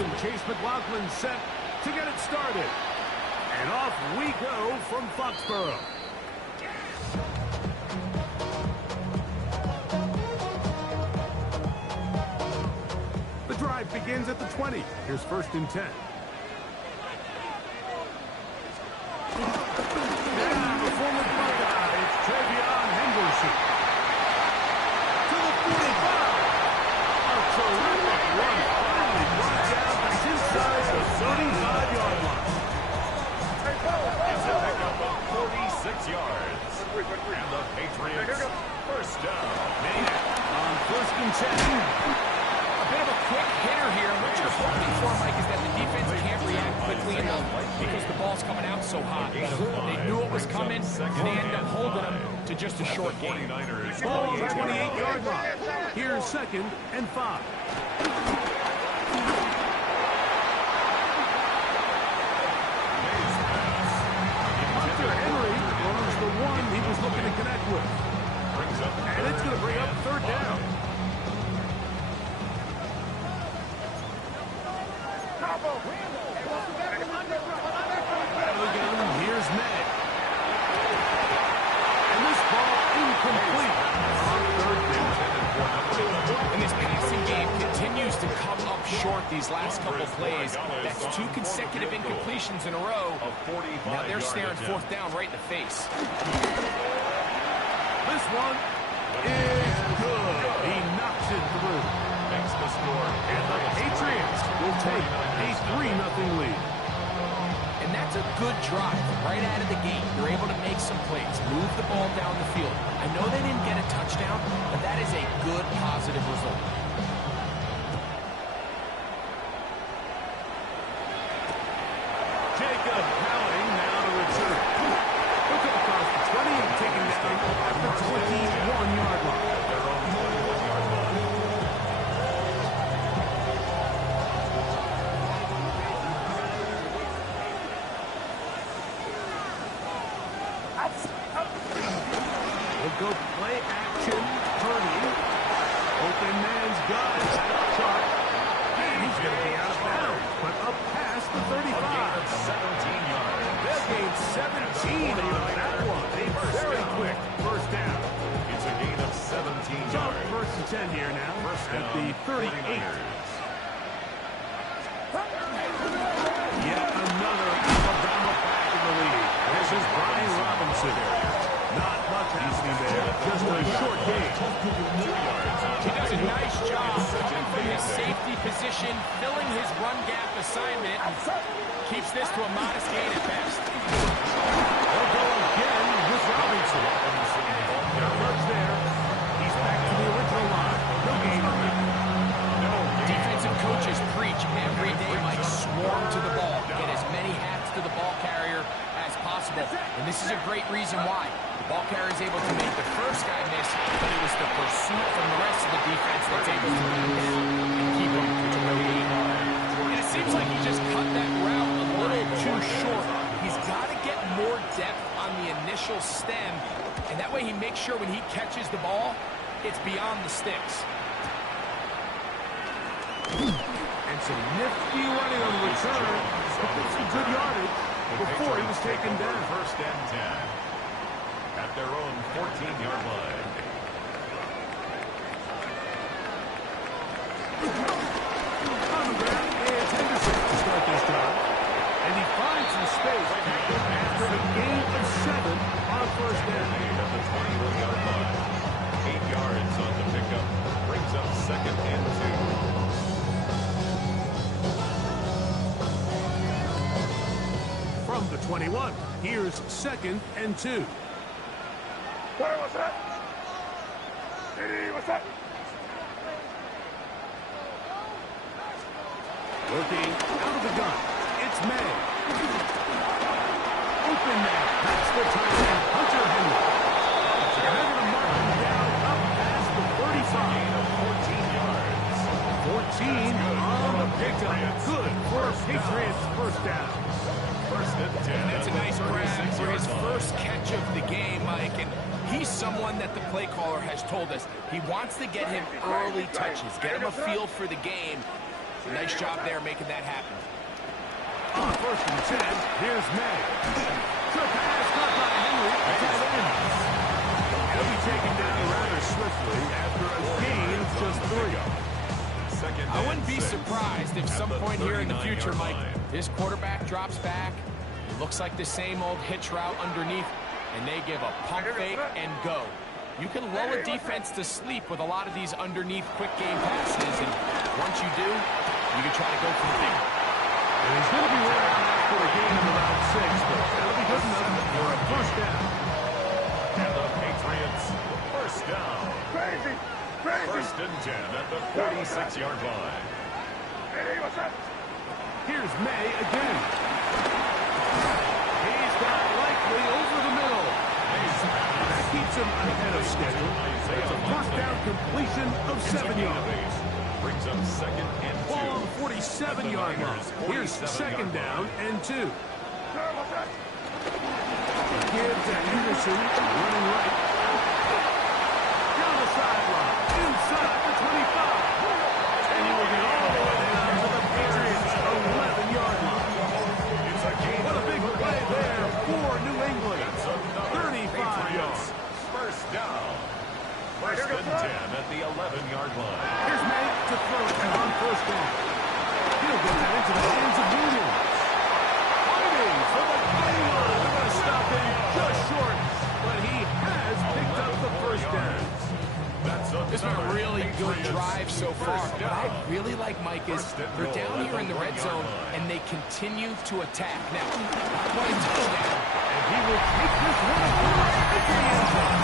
formation. Chase McLaughlin set to get it started. And off we go from Foxborough. The drive begins at the 20. Here's 1st and 10. Now the former Buckeye, it's Travion Henderson. To the 45. A terrific run. Finally brought down back inside the 35-yard line. It's a pickup of 46 yards. And the Patriots first down. On 1st and 10. A bit of a quick hitter here. What you're hoping for, Mike, is that the defense can't react quickly enough because the ball's coming out so hot. They knew it was coming, and they ended up holding them to just a short game. Ball 28-yard line. Here's 2nd and 5. Hunter Henry was the one he was looking to connect with. And it's going to bring up 3rd down. Here's May. And this ball incomplete on 3rd down. And this passing game continues to come up short these last couple plays. That's 2 consecutive incompletions in a row. Now they're staring 4th down right in the face. This one is good. He knocks it through. Makes the score. And the Patriots will take a 3-0 lead. And that's a good drive right out of the gate. You're able to make some plays, move the ball down the field. I know they didn't get a touchdown, but that is a good, positive result. Jacob Howling now to return. He'll come across the 20 and taken down at the 21-yard line. Go play action. Purdy. Open man's got it. Sharp. And he's going to be out of bounds. But up past the 35. 17 yards. They'll gain 17 on that one. A very quick 1st down. It's a gain of 17 Jump yards. 1st and 10 here now. At the 38. Yet another Alabama back in the lead. This is Brian Robinson. Not much happening there. Just a short game. 2 yards. He does a nice job coming from his safety position, filling his run gap assignment, and keeps this to a modest gain at best. They'll go again with Robinson. Yards there. He's back to the original line. No gain on that. Defensive coaches preach every day, Mike, swarm to the ball. Get as many hats to the ball carrier as possible. And this is a great reason why. The ball carrier is able to make the first guy miss, but it was the pursuit from the rest of the defense that's able to bring him down and keep him to no gain. And it seems like he just cut that route a little too short. He's got to get more depth on the initial stem, and that way he makes sure when he catches the ball, it's beyond the sticks. And some nifty running on the return. Some good yardage before he was taken down. 1st and 10. At their own 14-yard line. On the ground is Henderson to start this drive. And he finds some space after a gain of 7 on 1st down. At the 21-yard line. 8 yards on the pickup. Brings up 2nd and 2. From the 21, here's 2nd and 2. What's that? What's that? Working out of the gun. It's May. Open man. That's the tight end, Hunter Henry. They're going to mark him down up past the 35. 14 on the pickup. Good for Patriots first down. 1st and 10. And that's a nice grab for his first catch of the game, Mike. And he's someone that the play caller has told us he wants to get him early touches, get him a feel for the game. Nice job there making that happen. On 1st and 10, here's May. Good pass, caught by Henry. Tight end. He'll be taken down rather swiftly after a gain of just 3. I wouldn't be surprised if some point here in the future, Mike, this quarterback drops back. It looks like the same old hitch route underneath, and they give a pump fake and go. You can lull a defense to sleep with a lot of these underneath quick game passes, and once you do, you can try to go from there. And he's going to be running after a gain of about 6, but that'll be good enough for a 1st down. And the Patriots, 1st down. Crazy! Crazy! 1st and 10 at the 46-yard line. Hey, what's up? Here's May again. He's got Likely over the middle. That keeps him ahead of schedule. It's a 1st down completion of 7 yards. Brings up 2nd and 2. Ball on the 47-yard line. Here's 2nd down and 2. Sir, what's up? Give to Henderson, running right. Down the sideline, inside the 25. And he will get all the way down to the Patriots' 11-yard line. What a big play there for New England. 35 yards. 1st down. 1st and 10 at the 11-yard line. Here's May to throw it on 1st down. He'll get that into the hands of Williams. Fighting for the goal line. They're going to stop him just short, but he has picked up the 1st down. It's been a really good drive so far. What I really like, Mike, is they're down here in the red zone, and they continue to attack. Now, not quite a touchdown. And he will take this one across into the end zone.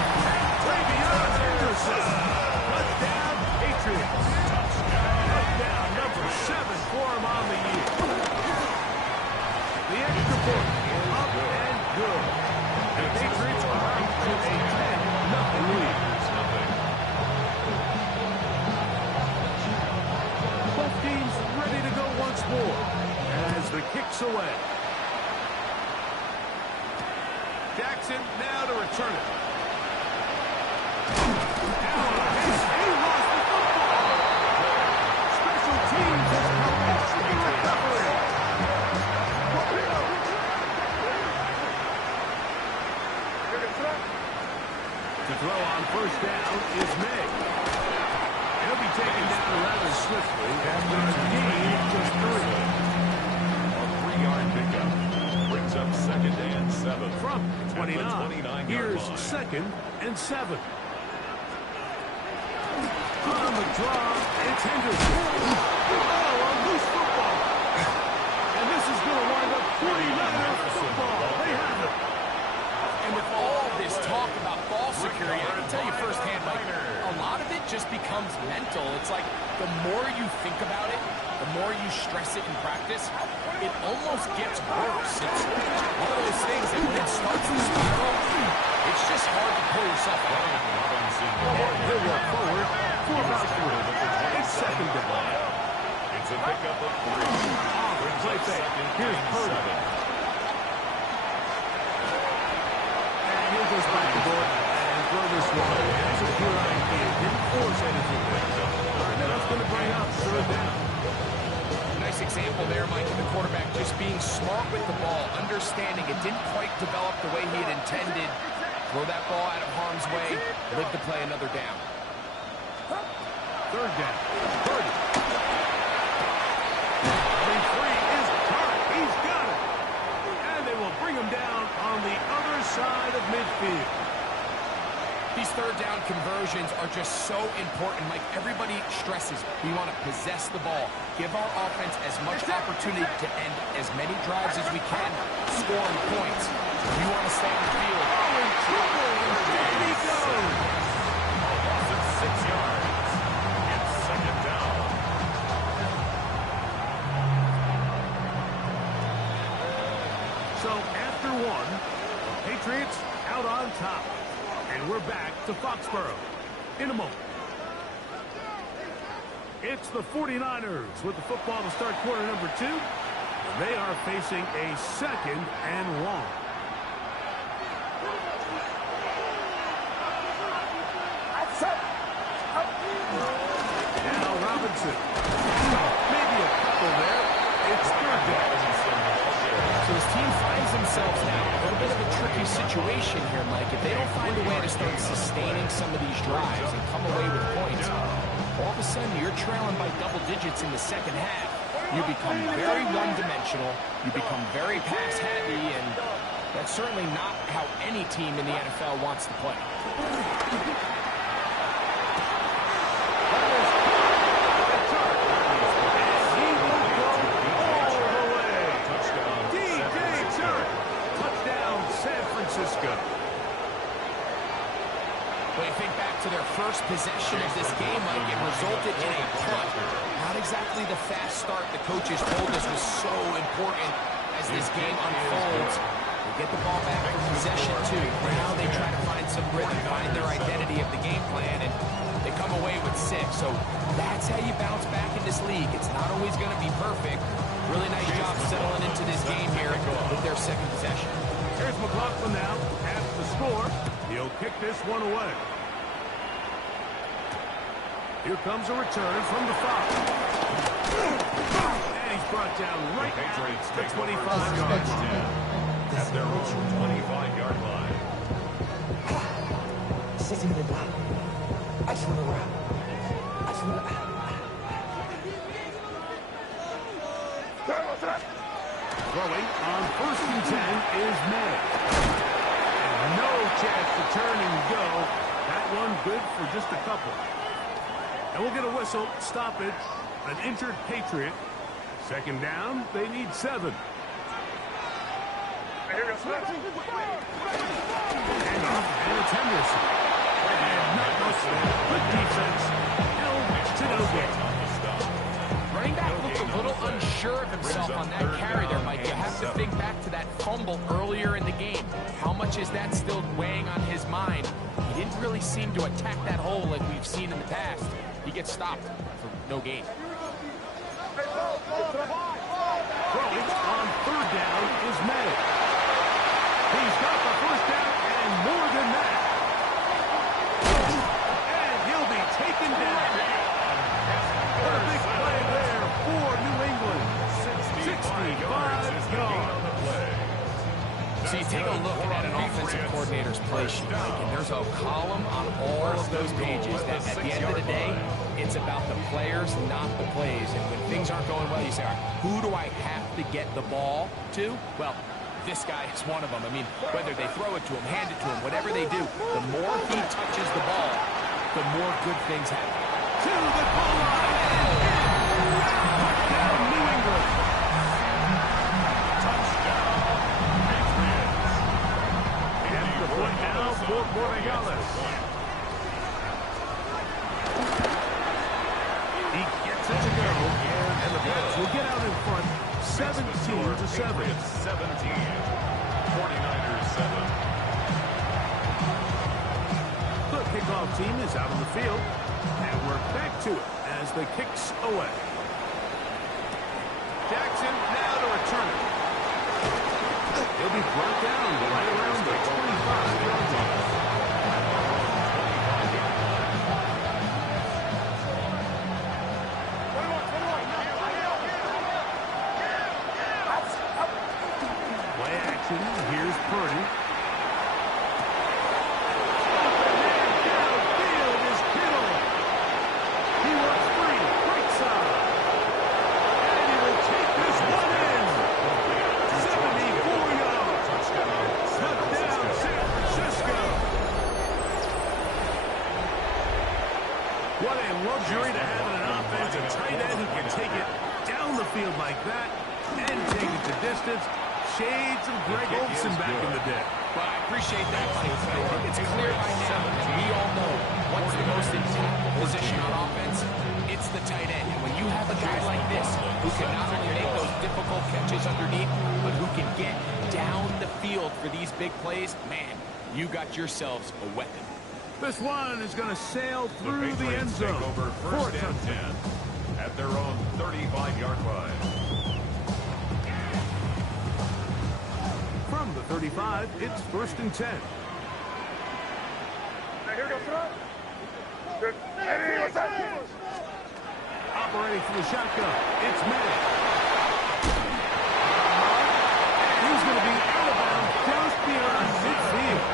Travion Henderson. Touchdown, Patriots. Touchdown number 7 for him on the year. The extra point is up and good. The Patriots are out to a 10-0 lead. Both teams ready to go once more as the kick's away. Jackson now to return it. He lost the football. Special teams has come up with the recovery. To throw on 1st down is May. He'll be taken down rather swiftly after a gain of just 3. A 3-yard pickup. Brings up 2nd and 7. From 29. 29-yard Here's line. 2nd and 7. On the draw, it's Henderson. Oh, a loose football. And this is going to wind up 49er football. They have it. And with all this talk about ball security, I can tell you firsthand, Mike, a lot of it just becomes mental. It's like the more you think about it, the more you stress it in practice, it almost gets worse. It's one of those things that when it starts to spiral, it's just hard to pull yourself out of it. And he'll walk forward for about 3. It's 2nd down. It's a pickup of 3. Play fake. Here's Purdy. And he'll just bite the bullet and throw this one. That's a good idea. Didn't force anything there. All right, now that's going to bring up 3rd down. Nice example there, Mike, of the quarterback just being smart with the ball, understanding it didn't quite develop the way he had intended. Throw that ball out of harm's way, live to play another down. 3rd down. Purdy. Running free is Hart. He's got it. And they will bring him down on the other side of midfield. These 3rd down conversions are just so important, Mike. Everybody stresses we want to possess the ball, give our offense as much opportunity to end as many drives as we can, scoring points. We want to stay on the field. Oh, in trouble. And there he goes. A loss of 6 yards. It's 2nd down. So after 1, the Patriots out on top. And we're back to Foxborough in a moment. It's the 49ers with the football to start quarter number 2. They are facing a 2nd and long. Now Robinson. Maybe a they don't find a way to start sustaining some of these drives and come away with points, all of a sudden you're trailing by double digits in the second half. You become very one-dimensional, you become very pass-heavy, and that's certainly not how any team in the NFL wants to play. When you think back to their first possession of this game, Mike, it resulted in a punt. Not exactly the fast start the coaches told us was so important as this game unfolds. They get the ball back for possession two. Now they try to find some rhythm, find their identity of the game plan, and they come away with 6. So that's how you bounce back in this league. It's not always going to be perfect. Really nice job settling into this game here with their second possession. Here's McLaughlin now. Has the score. He'll kick this one away. Here comes a return from the 5. And he's brought down right Patriots at the take 25 yards. At their own 25-yard line. Throwing on 1st and 10 is May. And no chance to turn and go. That one good for just a couple. And we'll get a whistle, stoppage, an injured Patriot. 2nd down, they need 7. And it's Henderson. And not much there. Good defense. To no gain. Running back looked a little unsure of himself on that carry there, Mike. You have to think back to that fumble earlier in the game. How much is that still weighing on his mind? He didn't really seem to attack that hole like we've seen in the past. He gets stopped for no gain. Throwing on 3rd down is May. He's got the 1st down and more than that. And he'll be taken down. What a big play there for New England. 65 yards. So you take a look at an offensive coordinator's play sheet, Mike, and there's a column on all of those pages that at the end of the day, it's about the players, not the plays. And when things aren't going well, you say, all right, who do I have to get the ball to? Well, this guy is one of them. I mean, whether they throw it to him, hand it to him, whatever they do, the more he touches the ball, the more good things happen. To the goal line. Down New England. Point now for Borregales. He gets it to go, and the Pats will get out in front, 17-7. 17. 49ers 7. The kickoff team is out on the field, and we're back to it as the kicks away. Jackson now to return it. He'll be brought down right around the 25-yard line. Play action. Here's Purdy. Downfield is Kittle. He works free. Right side. And he will take this one in. 74 yards. Touchdown, San Francisco. What a luxury to have in an offense. A tight end who can take it down the field like that and take it to distance. Shades of Greg Olsen back in the day. Well, I appreciate that, Mike. I think it's clear by now that we all know what's the most impactful position on offense. It's the tight end. And when you have a guy like this who can not only make those difficult catches underneath, but who can get down the field for these big plays, man, you got yourselves a weapon. This one is going to sail through the end Patriots zone. take over For a 1st and 10 at their own 35-yard line. From the 35, it's 1st and 10. Operating from the shotgun, it's May. And he's going to be out of bounds just beyond midfield.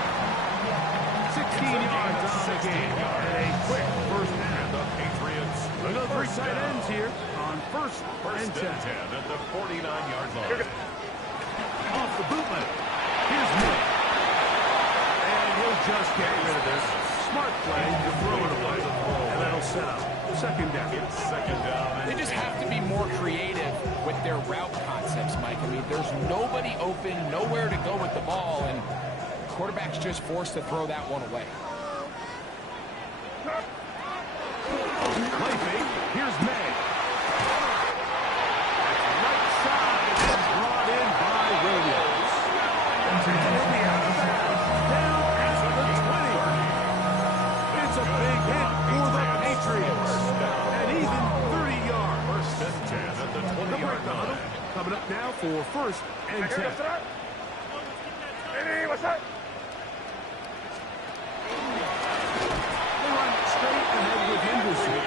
yards on the game. And a quick first down. The Patriots. Another three tight ends here on first and 10. At the 49-yard line. Off the bootleg. Here's Nick. And he'll just get rid of this. Smart play to throw it away. And that'll set up second down. It's second down. They just have to be more creative with their route concepts, Mike. I mean, there's nobody open, nowhere to go with the ball, and the quarterback's just forced to throw that one away. Play fake. Here's May. Right side and brought in by Williams. Down at the 20. It's a big hit for the Patriots. And even 30 yards. First and 10 at the 20-yard line. Coming up now for first and 10. Ready, what's that? They run straight ahead with Henderson.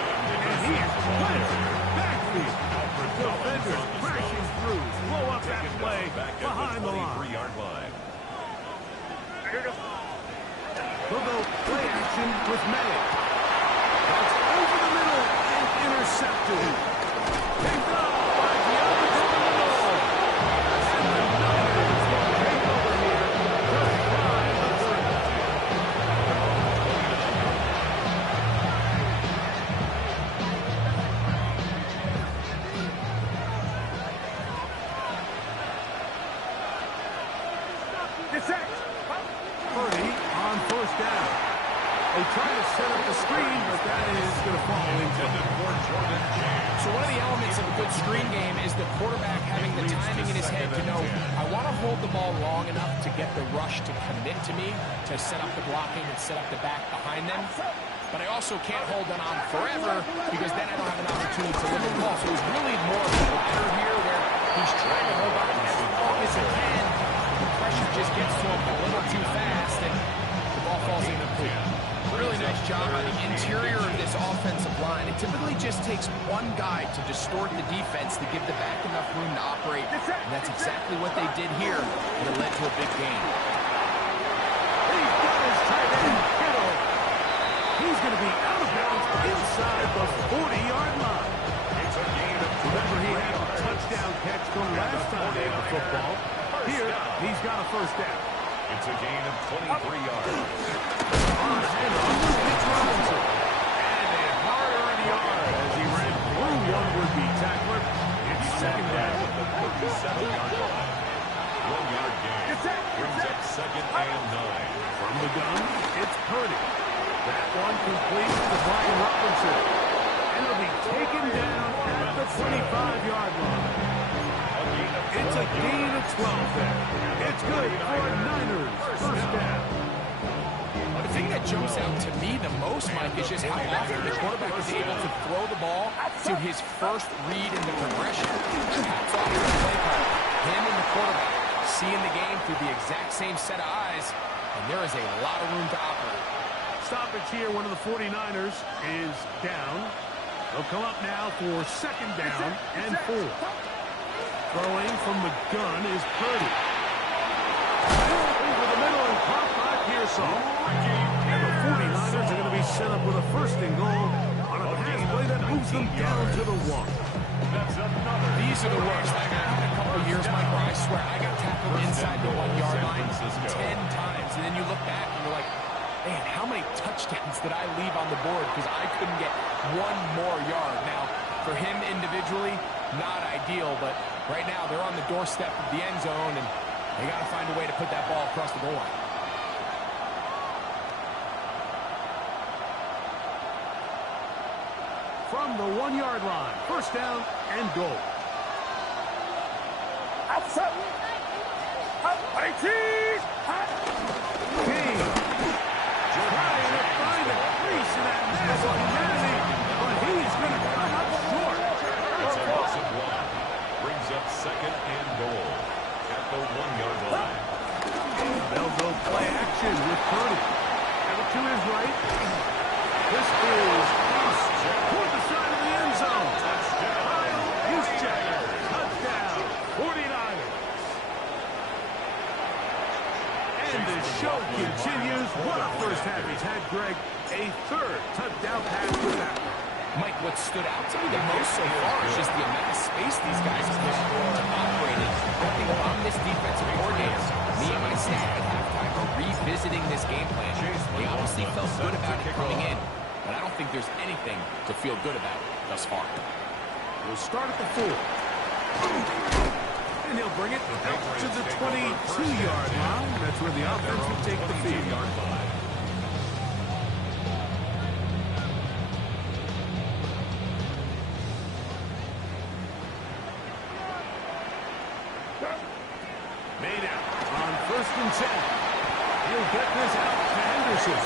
And he is clear. Backfield. Defenders crashing through. Blow up that play behind the line. 23-yard line. They'll go play action with May. That's over the middle and intercepted. Picked up by Deontay Johnson. And the Niners will take over here. 35-30. Purdy on first down. They try to set up the screen, but that is going to fall into So one of the elements of a good screen game is the quarterback having the timing in his head to know, I want to hold the ball long enough to get the rush to commit to me, to set up the blocking and set up the back behind them. But I also can't hold it on forever because then I don't have an opportunity to limit the ball. So it's really more of a latter here where he's trying to hold on as long as he can. The pressure just gets to him a little too fast and the ball falls incomplete. Really nice job by the interior of this offensive line. It typically just takes one guy to distort the defense to give the back enough room to operate. And that's exactly what they did here, and it led to a big gain. He's got his tight end, Kittle. He's going to be out of bounds inside the 40-yard line. It's a gain of Remember, he had a touchdown catch from last time they had the football. Here, he's got a first down. It's a gain of 23 yards. On handoff, it's Robinson. And a hard-earned yard as he ran through one would-be tackler. It's second down. At the 37-yard line. 1 yard gain. Brings up second and 9. From the gun, it's Purdy. That one complete to Brian Robinson. And it'll be taken down at the 25-yard line. It's a gain of 12 there. It's good for Niners. First down. The thing that jumps out to me the most, Mike, is just how often the quarterback is able to throw the ball to his first read in the progression. Hats off to the play call. Him and the quarterback seeing the game through the exact same set of eyes, and there is a lot of room to operate. Stoppage here. One of the 49ers is down. They'll come up now for second down and 4. Throwing from the gun is Purdy. Over the middle and caught by Pearsall. And the 49ers are going to be set up with a first and goal on a pass play that moves them down to the 1. These are the worst. I've had a couple of years, Mike, where I swear I got tackled inside the 1-yard line 10 times. And then you look back and you're like, man, how many touchdowns did I leave on the board because I couldn't get one more yard? Now, for him individually, not ideal, but right now they're on the doorstep of the end zone, and they got to find a way to put that ball across the goal line. From the 1-yard line, first down and goal. Outside. King trying to find a crease in that mass on Kennedy, but he's going to come up short. It's a loss of 1. Brings up second and goal at the 1-yard line. They'll go play action with Purdy. Have it to his right. This is toward the side of the end zone. Kyle Juszczyk. Touchdown. 49ers. And the show continues. What a first half he's had, Greg. A third touchdown pass with that. Mike, what stood out to me the most so far is just the amount of space these guys have to operate in. I think if I'm this defensive coordinator, me and my staff at halftime are revisiting this game plan. They obviously felt good about it coming in, but I don't think there's anything to feel good about thus far. We'll start at the 4. And he'll bring it out to the 22-yard line. That's where the offense will take the field. Made out on 1st and 10. He'll get this out to Henderson.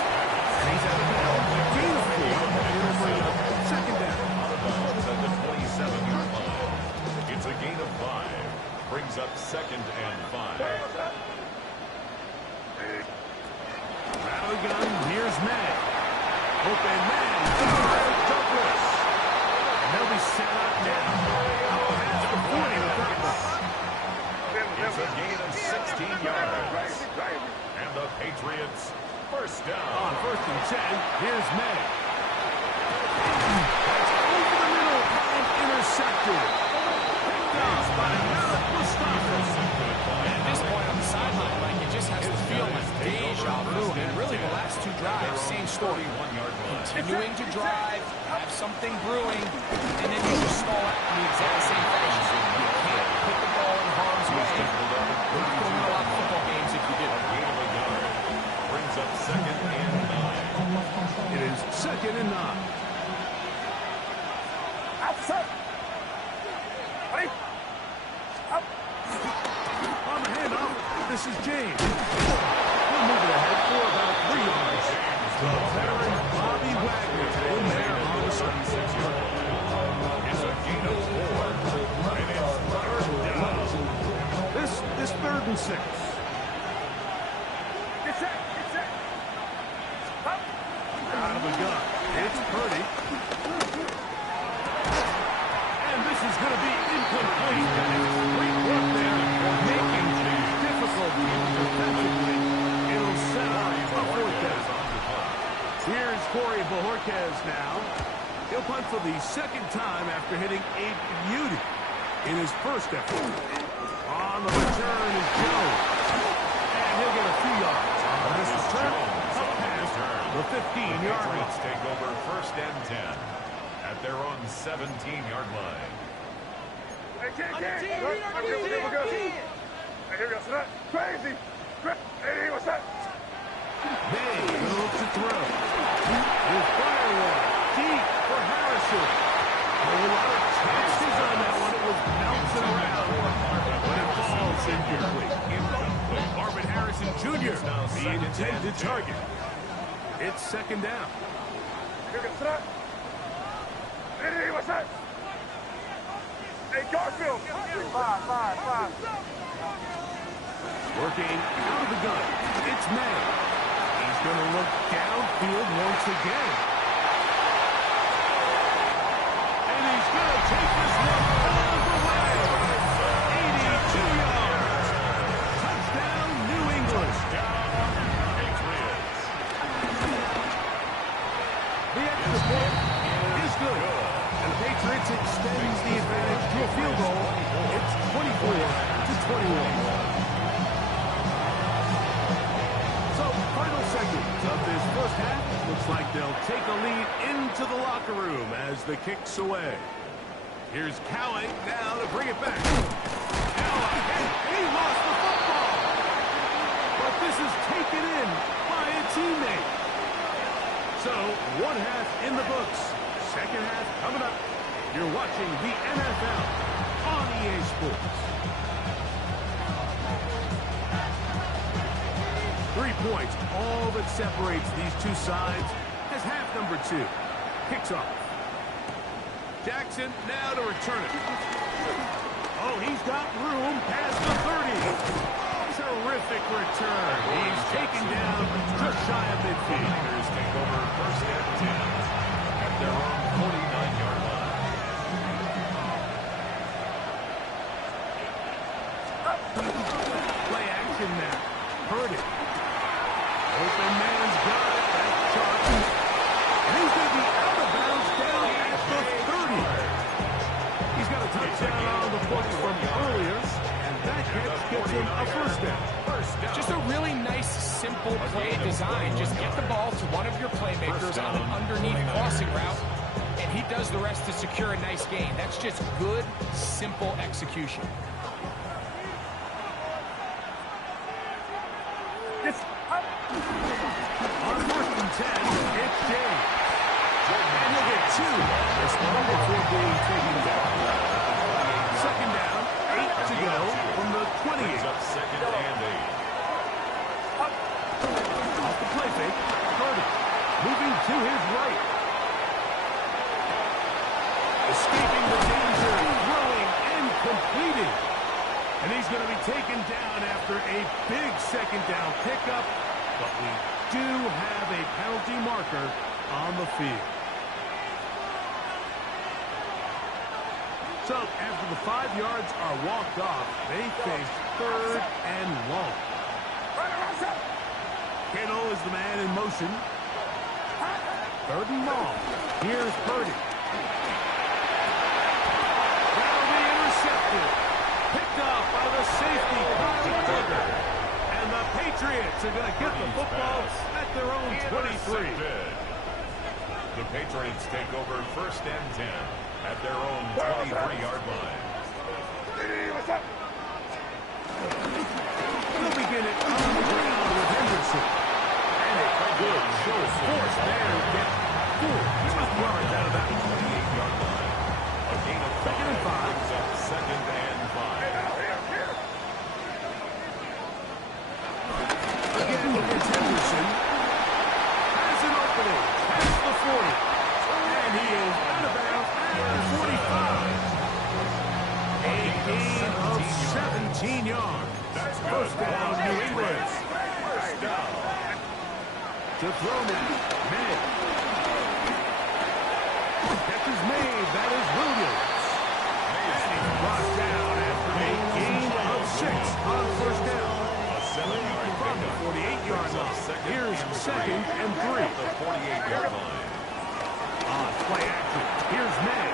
And he's out of bounds. Gain of 4. It'll bring up 2nd down. At the 27-yard line. It's a gain of 5. Brings up 2nd and 5. Rattle gun, here's May. Open man. Douglas. And they'll be set up now. Past the 40 with that one. It's a gain of 16 yards. And the Patriots first down. On 1st and 10, here's May. That's over the middle and intercepted. Picked off by Malik Mustafa. At this point on the sideline, like it just has to feel like deja vu. And really the last 2 drives, same story. Continuing to drive, have something brewing, and then you just stall out in the exact same fashion. You can't put the ball in harm's way. You're not going to win a lot of football games if you do. Brings up 2nd and 9. It is 2nd and 9. On the handoff, this is James. He'll move it ahead for about 3 yards. The veteran Bobby Wagner in there on the side. It's a gain of 4. And it's 3rd down. This 3rd and 6. Out of the gun. It's Purdy. And this is going to be incomplete. Great work there. Making things difficult defensively. It'll set up a 4th down. Here's Corey Bojorquez now. He'll punt for the 2nd time after hitting a beauty in his first effort. On the return is Jones. And he'll get a few yards. On this return, up past the 15-yard line. Patriots take over 1st and 10 at their own 17-yard line. Crazy! Hey, what's that? May goes to throw. With Firewall. Deep for Harrison. A lot of chances on that one. It was bouncing around. But it falls incomplete. Marvin Harrison Jr. the intended target. It's 2nd down. Hey, what's that? Hey, Garfield! 5. Working out of the gun. It's May. He's going to look downfield once again. And he's going to take this one all the way. 82 yards. Touchdown, New England. Patriots. The extra point is good. And the Patriots extends the advantage to a field goal. It's 24-21. So, final seconds of this first half. Looks like they'll take a lead into the locker room as the kick's away. Here's Cowing now to bring it back. He lost the football. But this is taken in by a teammate. So, 1 half in the books. 2nd half coming up. You're watching the NFL on EA Sports. 3 points, all that separates these two sides as half number 2 kicks off. Jackson now to return it. Oh, he's got room past the 30. Terrific return. He's taken down just shy of midfield. Niners take over 1st and 10 at their own 49-yard line. Play action now. Purdy. Open man's got it. That's Charlie. And he's going to be out of bounds down at the 30. He's got a touchdown on the books from earlier, and that catch gets him a first down. Just a really nice, simple play design. Just get the ball to one of your playmakers on an underneath crossing route, and he does the rest to secure a nice gain. That's just good, simple execution. On 1st and 10, it's James. And he'll get 2 this one before being taken down. 2nd down, 8 to go from the 28. Second and 8. Off the play fake, Purdy moving to his right. Escaping the danger, throwing and completing. And he's going to be taken down after a big 2nd down pickup. But we do have a penalty marker on the field. So after the 5 yards are walked off, they face 3rd and long. Kittle is the man in motion. 3rd and long. Here's Purdy. That'll be intercepted. Picked off by the safety, Kyle Duggar. And the Patriots are going to get the football at their own 23. The Patriots take over 1st and 10 at their own 23-yard line. They'll begin it on the ground with Henderson. And a good show of force there to get 4 yards out of that 28-yard line. A gain of 5 brings up 2nd and 5. Again, it's Henderson. Has an opening. Past the 40. And he is out of bounds at the 45. A gain of 17 yards. That's 1st down, New England. 1st down. To throw now. May. Catch is made. That is Williams. And he's brought down after a gain of 6 on 1st down. From the 48-yard line. Here's 2nd and 3. The 48-yard line. On play action. Here's May.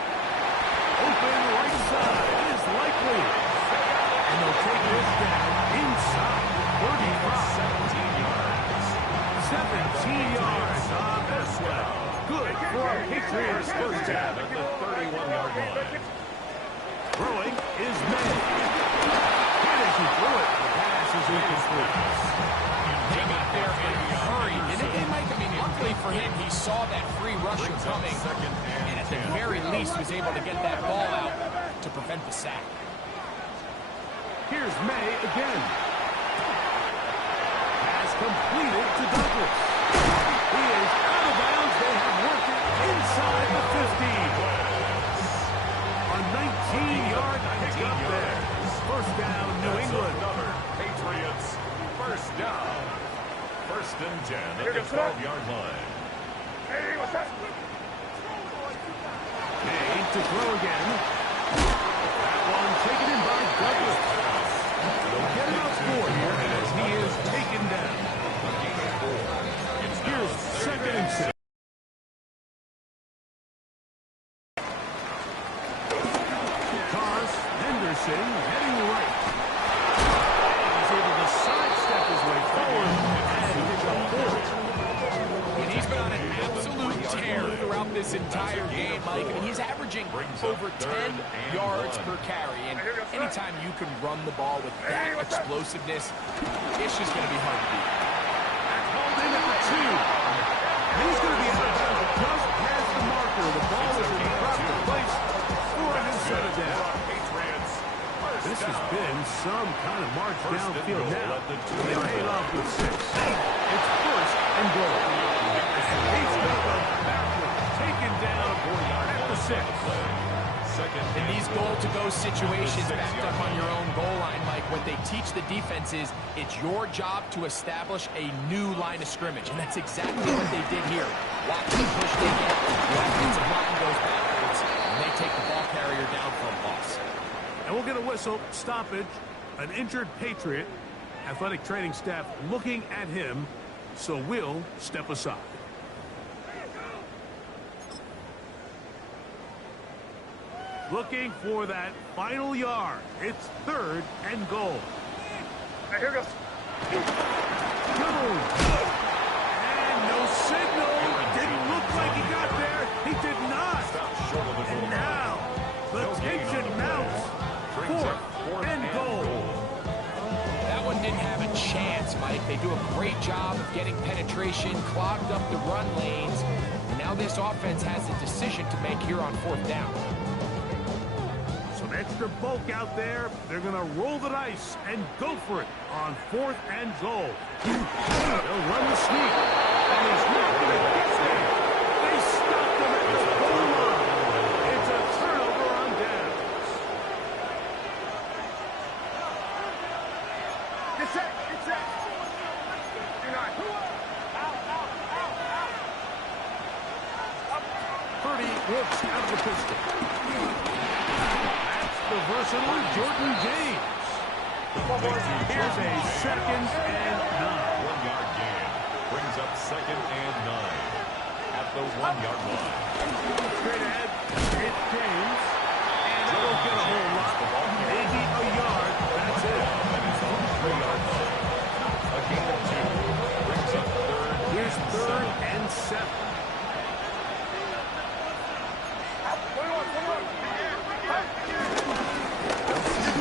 Open right side is likely. And they'll take this down inside 35. 17 yards. 17 yards on this one. Good for a Patriots 1st down At the 31-yard line. Throwing is May. And as he threw it, the pass is incomplete. He got there in a hurry, didn't they, Mike? I mean, luckily for him, he saw that free rusher coming, and at the very least was able to get that ball out to prevent the sack. Here's May again. Pass completed to Douglas. He is out of bounds. They have worked it inside the 50. A 19-yard pickup there. 1st down, New England. Patriots, 1st down. 1st and 10 at the 12-yard line. May to throw again. That one taken in by Douglas. They'll get about 4 here as he is taken down. Here's 2nd and 6. Toss, Henderson heading right. He's able to sidestep his way forward and pick up 4. And he's been on an absolute tear throughout this entire game, Mike. I mean, he's averaging over 10 yards per carry. And anytime you can run the ball with that explosiveness, it's just going to be hard to beat. Called in at the 2. He's going to be out of bounds just past the marker. The ball is in the proper place for an instead of down. This has been some kind of march downfield now. They paid off with 6. It's 1st and goal. He's got the backward taken down at the 6. In these goal-to-go situations backed up on your own goal line, Mike, what they teach the defense is it's your job to establish a new line of scrimmage, and that's exactly what they did here. Watch the push they get, the offensive line goes backwards, and they take the ball carrier down for a loss. And we'll get a whistle, stoppage, an injured Patriot. Athletic training staff looking at him. so we'll step aside. Looking for that final yard. It's 3rd and goal. Hey, here goes. Boom. And no signal. Didn't look like he got there. He did not. And now the tension mounts. 4th and goal. That one didn't have a chance, Mike. They do a great job of getting penetration, clogged up the run lanes. And now this offense has a decision to make here on 4th down. Some extra bulk out there. They're going to roll the dice and go for it on 4th and goal. They'll run the sneak. And he's not going to get there. They stopped him at the goal line. It's a turnover on downs. Get set. Get set. You're not. Purdy looks out of the pistol. That's the versatile Jordan James. Here's a 2nd and 9. 1-yard gain. Brings up 2nd and 9 at the 1-yard line. Straight ahead, it's James. And I don't get a whole lot. Maybe a yard. That's it. And he's on the 3-yard line. A gain of 2. Brings up 3rd. Here's 3rd and 7.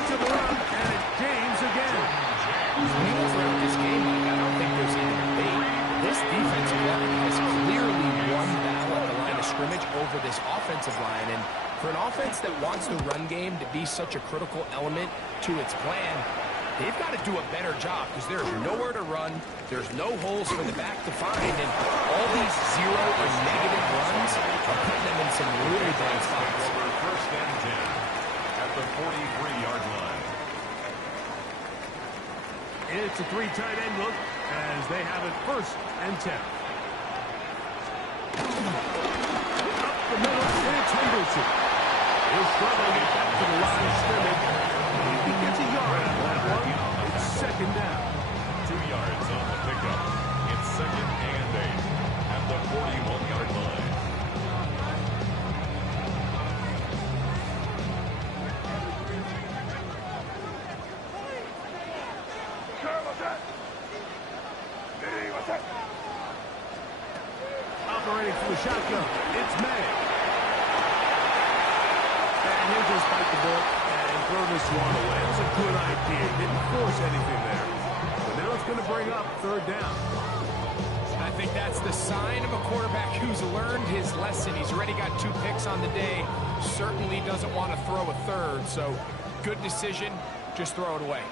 To the run, and it's James again. Throughout this game, Mike, I don't think there's any debate. This defensive line has clearly won the battle at the line of scrimmage over this offensive line. And for an offense that wants the run game to be such a critical element to its plan, they've got to do a better job because there's nowhere to run. There's no holes for the back to find. And all these 0 or negative runs are putting them in some really bad spots. 1st and 10 at the 43-yard line. It's a 3 tight end look as they have it 1st and 10. Up the middle, and it's Henderson. He'll struggle to get back to the line of scrimmage. He gets a yard out of that one. It's 2nd down. 2 yards on the pickup. It's 2nd and 8 at the 41-yard line. Operating from the shotgun, it's May. And he'll just bite the bullet and throw this one away. It was a good idea. Didn't force anything there. But now it's going to bring up 3rd down. I think that's the sign of a quarterback who's learned his lesson. He's already got 2 picks on the day. Certainly doesn't want to throw a 3rd. So good decision. Just throw it away.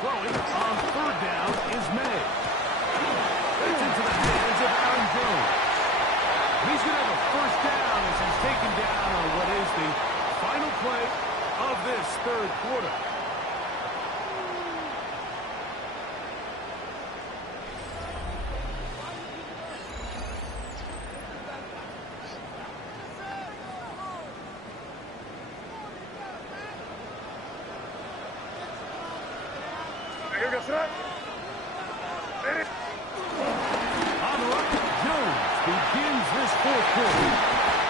Throwing on 3rd down is May. It's into the hands of Aaron Jones. He's going to have a 1st down as he's taken down on what is the final play of this 3rd quarter. Here goes that. On the run, Jones begins this 4th quarter.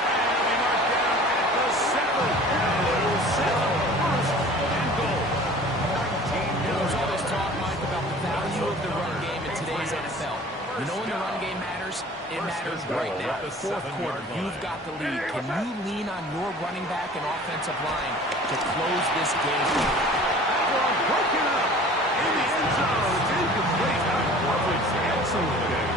And they mark down at the 7th. And it will settle 1st and goal. There's all this talk, Mike, about the value of the run game in today's NFL. You know when the run game matters? It matters right now. 4th quarter, you've got the lead. Can you lean on your running back and offensive line to close this game? Well, broken up in the end zone. It's incomplete. Coverage. Excellent game.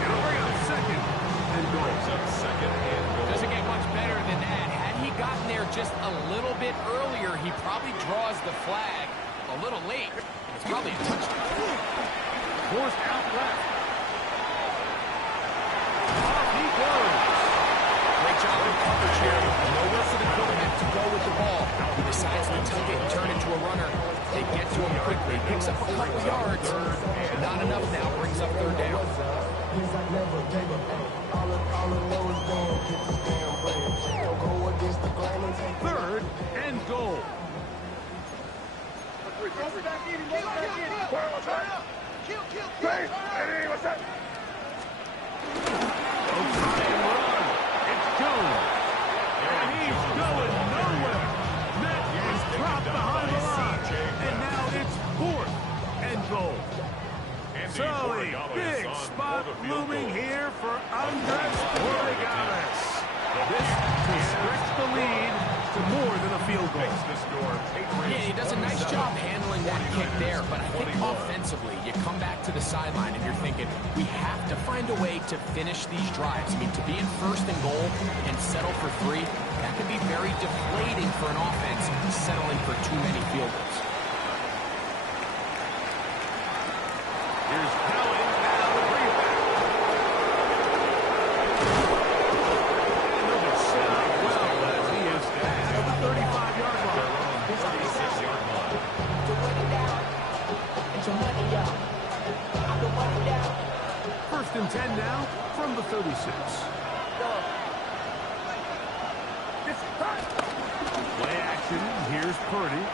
It'll bring up 2nd and goal. Up 2nd and goal. Doesn't get much better than that. Had he gotten there just a little bit earlier, he probably draws the flag a little late. It's probably a touchdown. Forced out left. Off he goes. Great job in coverage here. Nowhere for the quarterback to go with the ball. He decides to tuck it and turn it to a runner. They get to him quickly. Picks up a couple yards. Not enough now. Brings up 3rd down. 3rd and goal. Hey, hey, what's up? Don't try and run. It's Jones. And he's going nowhere. That is dropped behind the line. And now it's 4th and goal. So a big spot looming here for Andres Borregales. This to stretch the lead to more than a field goal. Yeah, he does a nice job handling that kick there, but I think offensively, you come back to the sideline and you're thinking, we have to find a way to finish these drives. I mean, to be in 1st and goal and settle for 3, that could be very deflating for an offense settling for too many field goals. Here's Kelly now to bring it back. And they'll set up well as he is at the 35-yard line. 36-yard line. First and 10 now from the 36. Play action. Here's Purdy.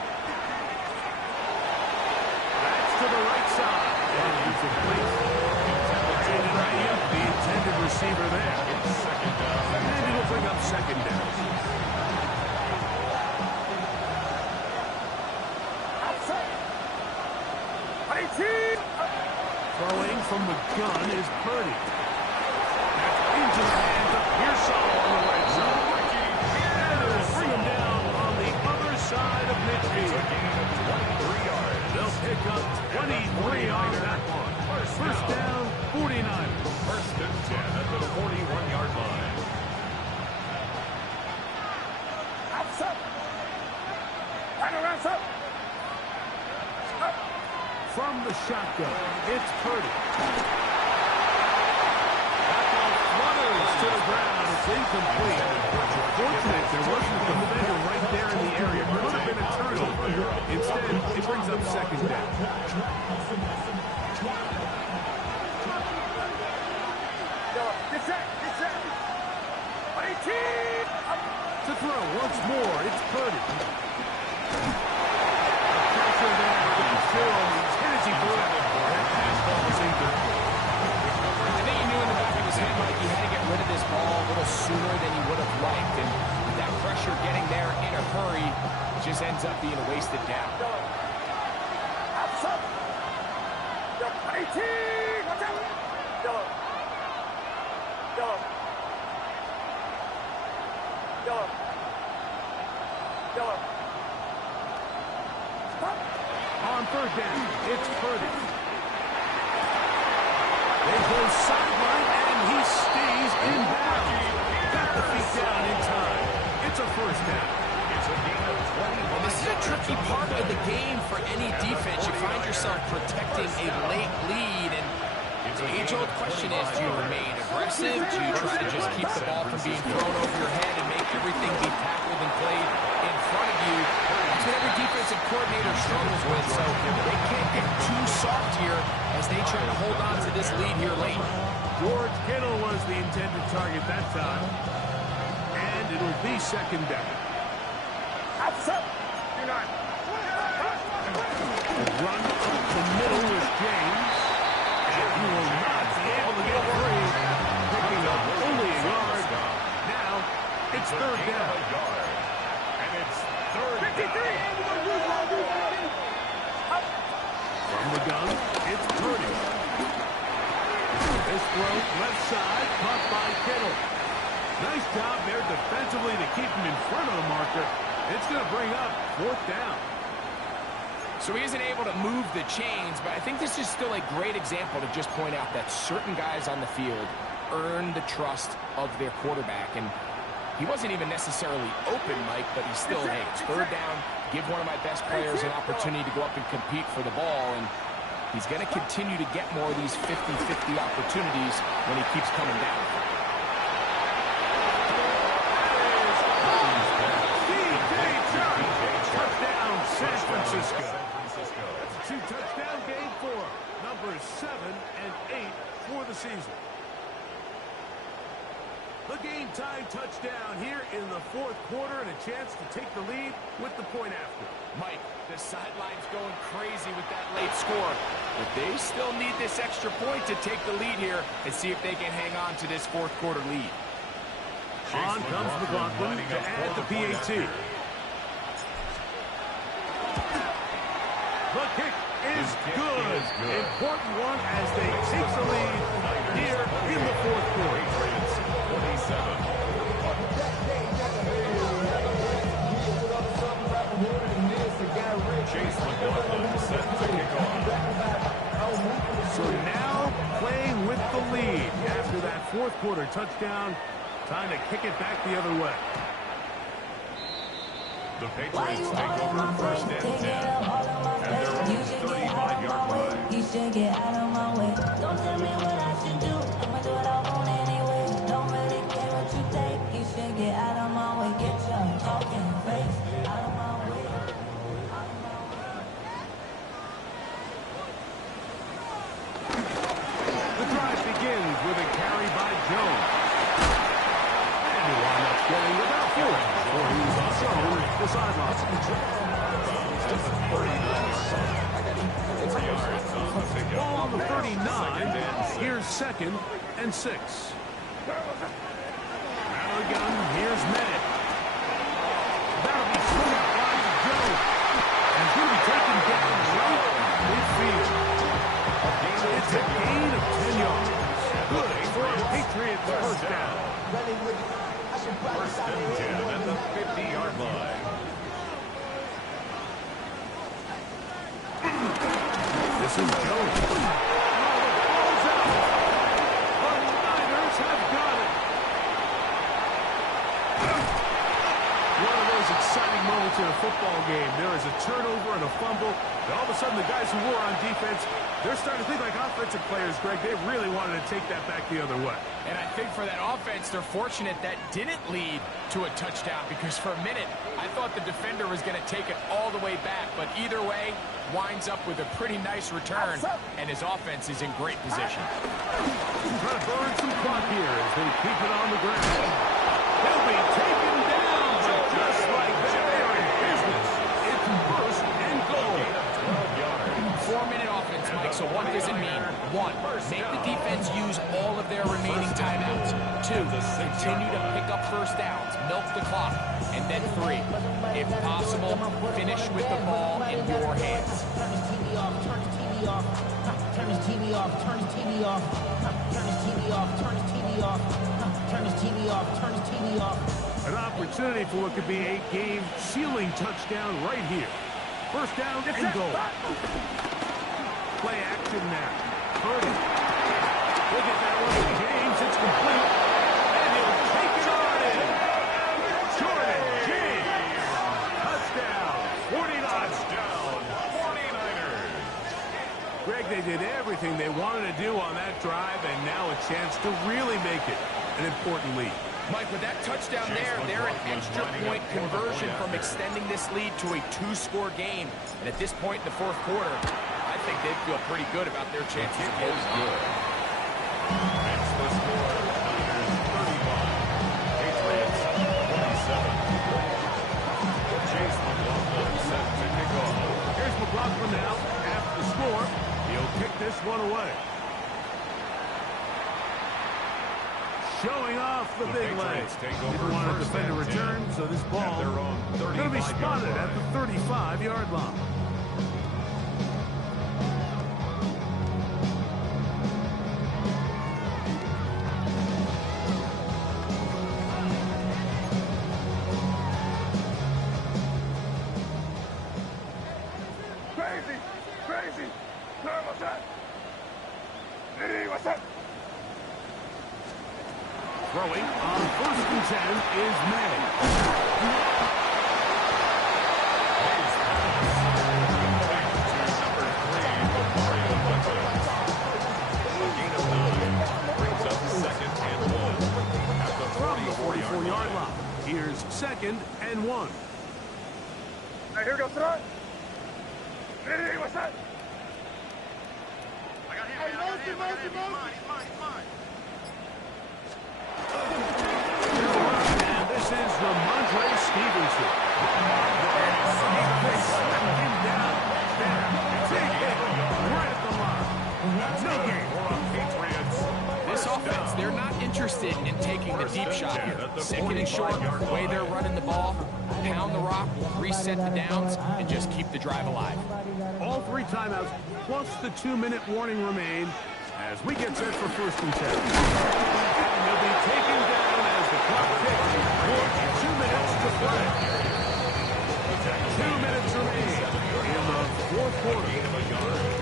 That's to the right side. And he's complete. The intended receiver there. And it'll bring up 2nd down. Throwing from the gun is Purdy. That's into the hands of Pearsall on the right side. And it'll bring him down on the other side of midfield. They'll pick up 23 on that one. First down, 49. First and 10 at the 41-yard line. From the shotgun, it's Purdy. That ball flutters to the ground. It's incomplete. Fortunate there wasn't a defender right there in the area. It could have been a turnover. Instead, it brings up 2nd down. To throw once more, it's Purdy. Pressure there. Tennessee forever. That pass ball is incomplete. I think he knew in the back of his head, Mike, he had to get rid of this ball a little sooner than he would have liked. And with that pressure getting there in a hurry, it just ends up being a wasted down. On 3rd down, it's Purdy. They go sideline, and he stays in bounds. Got the feet down in time. It's a 1st down. It's a gain of 20. Well, this is a tricky part of the game for any defense. You find yourself protecting a late lead, and the age-old question is, do you remain aggressive? Do you try to just keep the ball from being thrown over your head and make everything be tackled and played in front of you? That's what every defensive coordinator struggles with, so they can't get too soft here as they try to hold on to this lead here late. George Kittle was the intended target that time. And it'll be 2nd down. Run up the middle with James. And he will not be able to get free. Picking up only a yard. Now, it's 3rd down. And it's 3rd From the gun, it's Purdy. This throw left side, caught by Kittle. Nice job there defensively to keep him in front of the marker. It's going to bring up 4th down. So he isn't able to move the chains, but I think this is still a great example to just point out that certain guys on the field earn the trust of their quarterback. And he wasn't even necessarily open, Mike, but he's still, hey, it's 3rd down. Give one of my best players an opportunity to go up and compete for the ball. And he's going to continue to get more of these 50-50 opportunities when he keeps coming down. Touchdown, San Francisco. That's a 2-touchdown game for numbers 7 and 8 for the season. The game-time touchdown here in the 4th quarter, and a chance to take the lead with the point after. Mike, the sideline's going crazy with that late score, but they still need this extra point to take the lead here and see if they can hang on to this fourth quarter lead. On comes McLaughlin to add the PAT. The kick is good. Important one as they take the lead here in the fourth quarter. Patriots 27. Chase McLaughlin set to kick off. So now playing with the lead after that fourth quarter touchdown. Time to kick it back the other way. The Patriots take over first and 10 at their own 35-yard line. You should get out of my way. Don't tell me what I should do. I'ma do what I want anyway. Don't really care what you think. You should get out of my way. Get your talking face out of my way. The drive begins with a carry by Jones. And he wound up getting about 4 before he was shown the sideline. Ball on the 39. Here's 2nd and 6. Out of the gun, here's May. That'll be swung out wide to Jones. And he's going to be taken down right midfield. It's a gain of 10 yards. Good for a Patriots first down. First and 10 at the 50-yard line. This is Jones. Oh, the ball's out. The Niners have got it. One of those exciting moments in a football game. There is a turnover and a fumble. And all of a sudden, the guys who were on defense, they're starting to think like offensive players, Greg. They really wanted to take that back the other way. And I think for that offense, they're fortunate that didn't lead to a touchdown, because for a minute, I thought the defender was going to take it all the way back. But either way, winds up with a pretty nice return, and his offense is in great position. Trying to burn some clock here as they keep it on the ground. He'll be taken down, but just like that, they're in business. It's first and goal. 4-minute offense, Mike, so what does it mean? 1, make the defense use all of their remaining timeouts. 2, continue to pick up first downs, milk the clock. And then 3, if possible, finish with the ball in your hands. Turn his TV off, turn his TV off. Turn his TV off, turn his TV off. Turn his TV off, turn his TV off. Turn his TV off, turn his TV off. An opportunity for what could be a game-sealing touchdown right here. First down and goal. Play action now. Purdy. Look at that one to James. It's complete. And he'll take it on in. Jordan James. Touchdown. 49. Touchdown, 49ers. Greg, they did everything they wanted to do on that drive, and now a chance to really make it an important lead. Mike, with that touchdown there, they're an extra point conversion from extending this lead to a 2-score game. And at this point in the fourth quarter, I think they feel pretty good about their chances of It is good. That's the score. Niners 31. Patriots 27. Chase McLaughlin set to kick off. Here's McLaughlin now. After the score, he'll kick this one away. Showing off the big leg. Didn't want to defend a return, so this ball going to be spotted at the 35-yard line. Crazy! Crazy! What's that? Hey, what's that? Throwing on 1st and 10 is May. Brings up 2nd and 1 at the 44-yard line. Here's 2nd and 1. Hey, here goes tonight. Hey, what's that? I got him. Hey, Mosey. He's mine. And this is Ramondre Stevenson. They slammed him down. Big hit right at the line. No game. This offense, they're not interested in taking the deep shot here. Second and short, the way they're running the ball, pound the rock, reset the downs, and just keep the drive alive. All 3 timeouts, plus the 2-minute warning remain as we get set for 1st and 10. He'll be taken down as the clock ticks with 2 minutes to play. 2 minutes remain in the 4th quarter.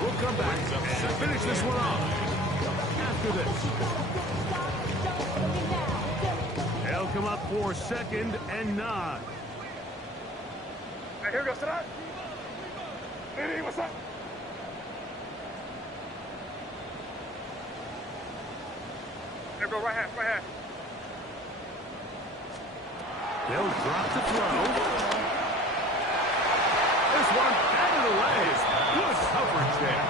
We'll come back and finish this one off after this. They'll come up for 2nd and 9. Here we go, sit up. Hey, what's up? Here we go, right half, right half. They'll drop the throw. This one out of the way. Good coverage there.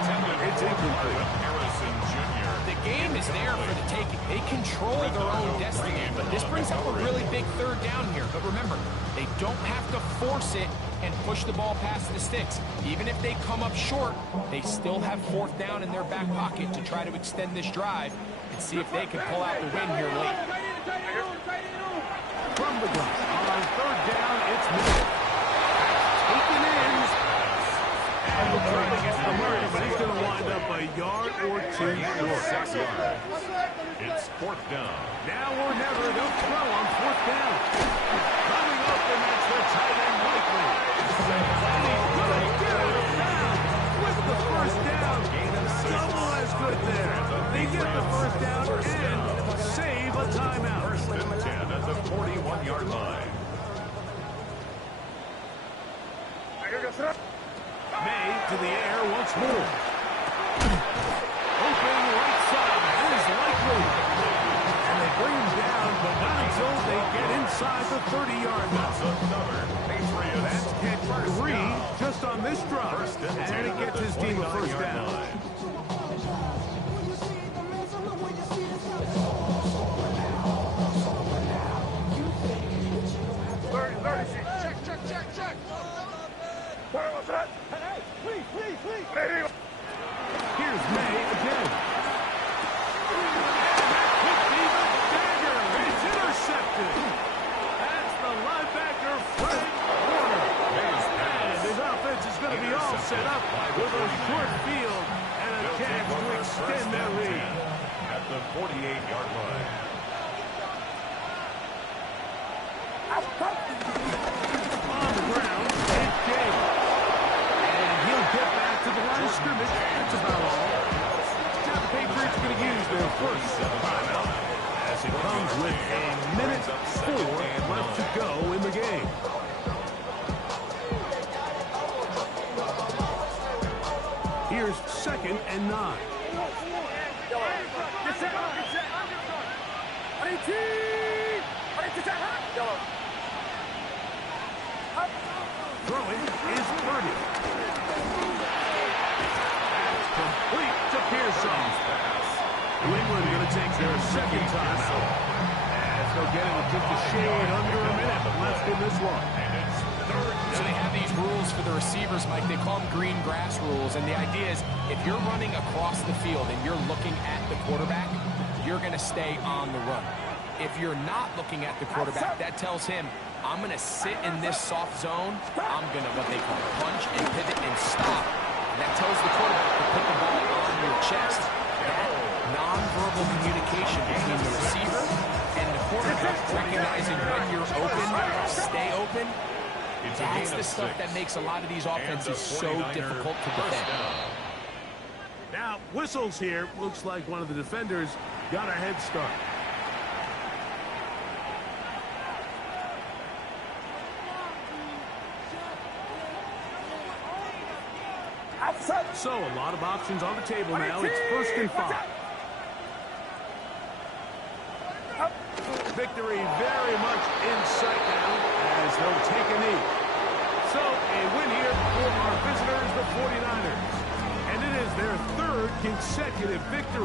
It's incomplete. Harrison Jr. The game is there for the taking. They control their own destiny. But this brings up a really big 3rd down here. But remember, they don't have to force it and push the ball past the sticks. Even if they come up short, they still have 4th down in their back pocket to try to extend this drive and see if they can pull out the win here late. From the gun. On 3rd down, it's Miller. Taken in. And we'll try to get the murder, but he's going to wind up a yard or 2 short. 6 yards. It's 4th down. Now or never, they'll throw on 4th down. Coming up, and that's the tight end likely. And he's going to get it down with the 1st down. Double as good there. They get the 1st down and save a timeout. 1st and 10 at the 41-yard line. Here we go, sit up. May to the air once more. Open right side is likely. And they bring him down, but not until they get inside the 30-yard line. That's another Patriots. That's catch 3 just on this drive. And it gets his team a 1st down. Check. Where was that? Hey, please. Hey, Here's May again. Could be the dagger. It's intercepted. That's the linebacker, Frank Warner. And his offense is going to be all set up with a short field and a chance to extend their lead. At the 48-yard line. On the ground, it's James. And he'll get back to the line of scrimmage. That's about all. Now the Patriots going to use their 1st timeout as it comes with a minute 4 left to go in the game. Here's 2nd and 9. Throwing is Purdy. That's complete to Pearson. New England going to take their 2nd timeout. As they'll get it just a shade under a minute left in this one. So they have these rules for the receivers, Mike. They call them green grass rules. And the idea is if you're running across the field and you're looking at the quarterback, you're going to stay on the run. If you're not looking at the quarterback, that tells him, I'm going to sit in this soft zone. I'm going to, what they call, punch and pivot and stop. And that tells the quarterback to put the ball on your chest. That nonverbal communication between the receiver and the quarterback, recognizing when you're open, stay open, that's the stuff that makes a lot of these offenses so difficult to defend. Now, whistles here. Looks like one of the defenders got a head start. So, a lot of options on the table now. It's 1st and 5. Victory very much in sight now as they'll take a knee. So, a win here for our visitors, the 49ers. And it is their 3rd consecutive victory.